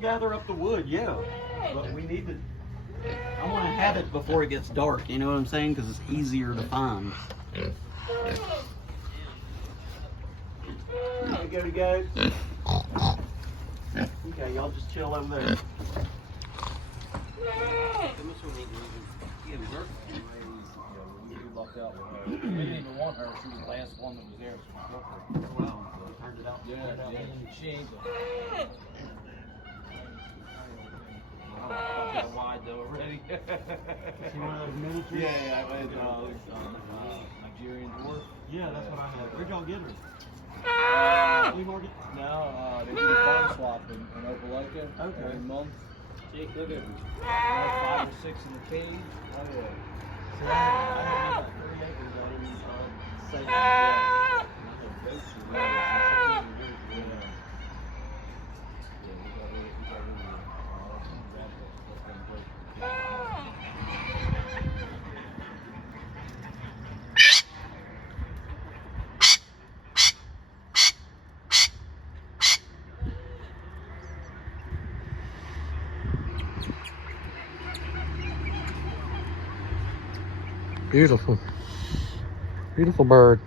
gather up the wood, yeah. But we need to. I want to have it before it gets dark. You know what I'm saying? Because it's easier to find. There you go. Okay, y'all just chill over there. We didn't even want her. She was the last one that was there. So we took her. Wow, turned it out. Yeah. She ain't got wide though already. See one of those miniatures? Yeah, I had Nigerian dwarf. Yeah, that's what I had. Where'd y'all get her? Flea market? No, they do a farm swap in Opelika every month. Jake, look at me. 5 or 6 in the cage. Oh yeah. See, I had about 3 acres out in St. And I had goats and Beautiful. Beautiful bird.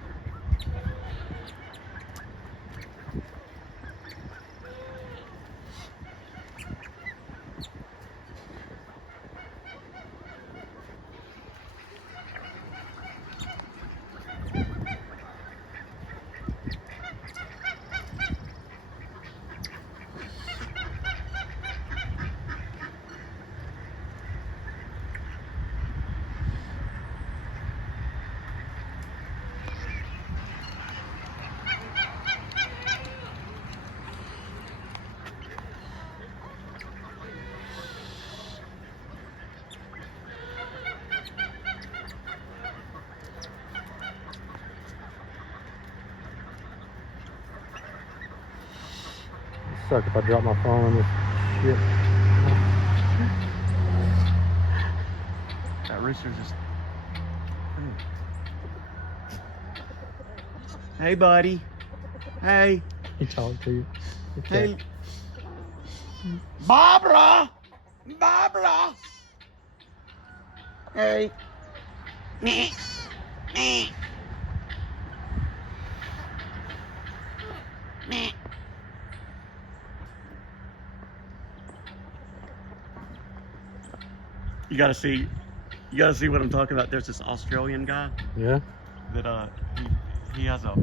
Suck if I drop my phone on this shit. that rooster just. Hey, buddy. Hey. He talked to you. Hey. Barbara! Barbara! Hey. Meh. Meh. Meh. You gotta see what I'm talking about. There's this Australian guy Yeah. that he has a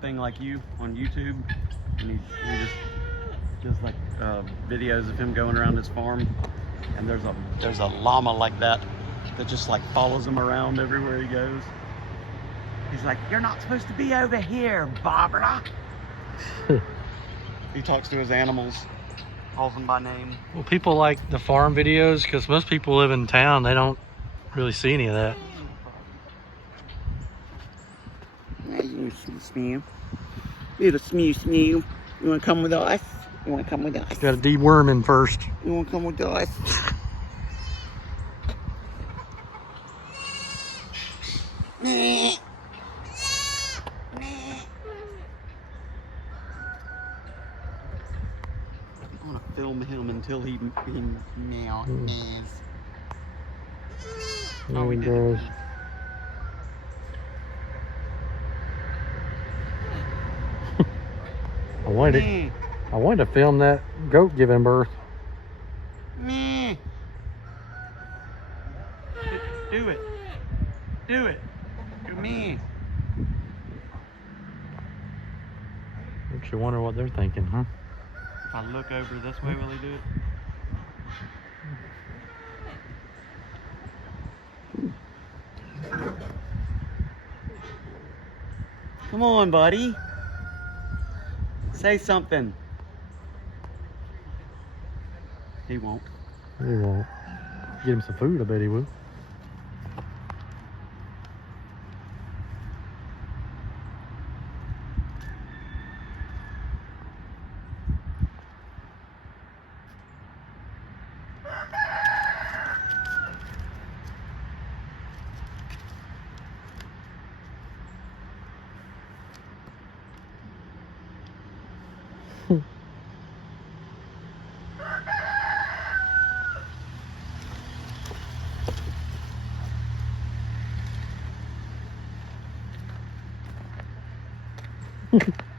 thing like you on YouTube, and he just does like videos of him going around his farm, and there's a llama like that just like follows him around everywhere he goes. He's like, "You're not supposed to be over here, Barbara." He talks to his animals, calls them by name. Well, people like the farm videos because most people live in town. They don't really see any of that. You smew. Little smew. You wanna come with us? You wanna come with us? Got to deworm him first. You wanna come with us? I wanna film him until he meows. There he goes. I wanted to film that goat giving birth. Meh. Do it. Do it. Come here. Makes you wonder what they're thinking, huh? If I look over this way, will he do it? Come on, buddy. Say something. He won't. He won't. Get him some food, I bet he will. it.